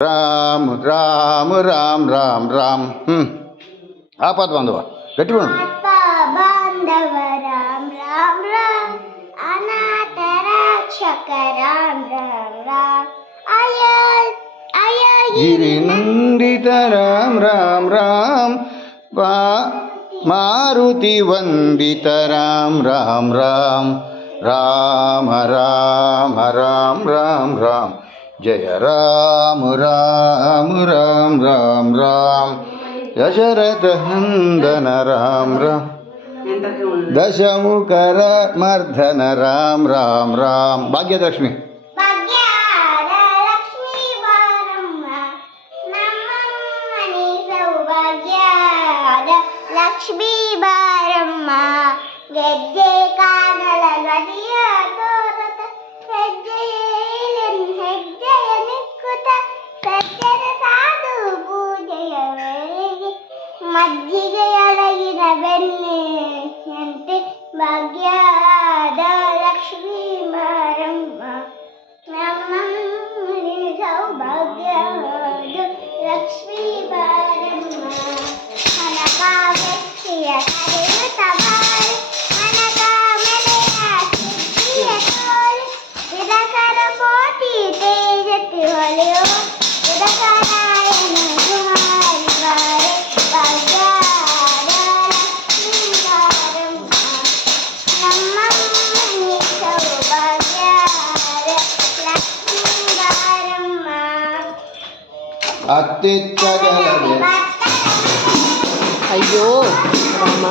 ರಾಮ್ ರಾಮ್ ರಾಮ್ ರಾಮ್ ರಾಮ್ ಆಪತ್ ಬಾಂಧವ ಗಟ್ಟಿ ಮಾಡು. ಬಾಂಧವ ರಾಮ್ ರಾಮ್ ರಾಮ್ ಅನಾಥ ರಕ್ಷಕ ರಾಮ್ ರಾಮ್ ರಾಮ್ ಗಿರಿ ನಂದಿತ ರಾಮ್ ರಾಮ್ ರಾಮ್ ಮಾರುತಿ ವಂದಿತ ರಾಮ್ ರಾಮ್ ರಾಮ್ ರಾಮ ರಾಮ ರಾಮ್ ರಾಮ್ ರಾಮ್ ಜಯ ರಾಮ ರಾಮ ರಾಮ ರಾಮ ರಾಮ ದಶರಥ ನಂದನ ರಾಮ ರಾಮ ದಶಮುಖರ ಮರ್ಧನ ರಾಮ ರಾಮ ರಾಮ ಭಾಗ್ಯಲಕ್ಷ್ಮಿ ಲಕ್ಷ್ಮೀ ಬಾರಮ್ಮ ಗೆಜ್ಜೆ ಕಾಗಲ ಗಡಿಯ ತೋರತ ಹೆಜ್ಜೆಯ ನಿಕ್ಕುತ ಸಜ್ಜನ ಸಾಧು ಪೂಜೆಯ ವೇಳೆಗೆ ಮಜ್ಜಿಗೆಯೊಳಗಿನ ಬೆಣ್ಣೆಯಂತೆ ಭಾಗ್ಯದ ಲಕ್ಷ್ಮೀ ಬಾರಮ್ಮ ನಮ್ಮ ಮನೆ ಸೌಭಾಗ್ಯದ ಲಕ್ಷ್ಮೀ ಬಾರಮ್ಮ ಮನಕ ವ್ಯಕ್ತಿಯ ಕರೆಯುತ್ತ ಬಾರಿ ಮನಕ ಮನೆಯ ಸಿದ್ಧಿಯ ತೋರಿ ವಿಧಕರ ಕೋಟಿ ತೇಜತಿ ಹೊಳೆಯೋ ವಿಧಕರಾಯನ ಕುಮಾರಿ ಬಾರೆ ಭಾಗ್ಯದ ಲಕ್ಷ್ಮೀ ಬಾರಮ್ಮ ನಮ್ಮ ಮನೆ ಸೌಭಾಗ್ಯದ ಲಕ್ಷ್ಮೀ ಬಾರಮ್ಮ ಅತ್ತಿತ್ತ ಅಯ್ಯೋ ಅಮ್ಮ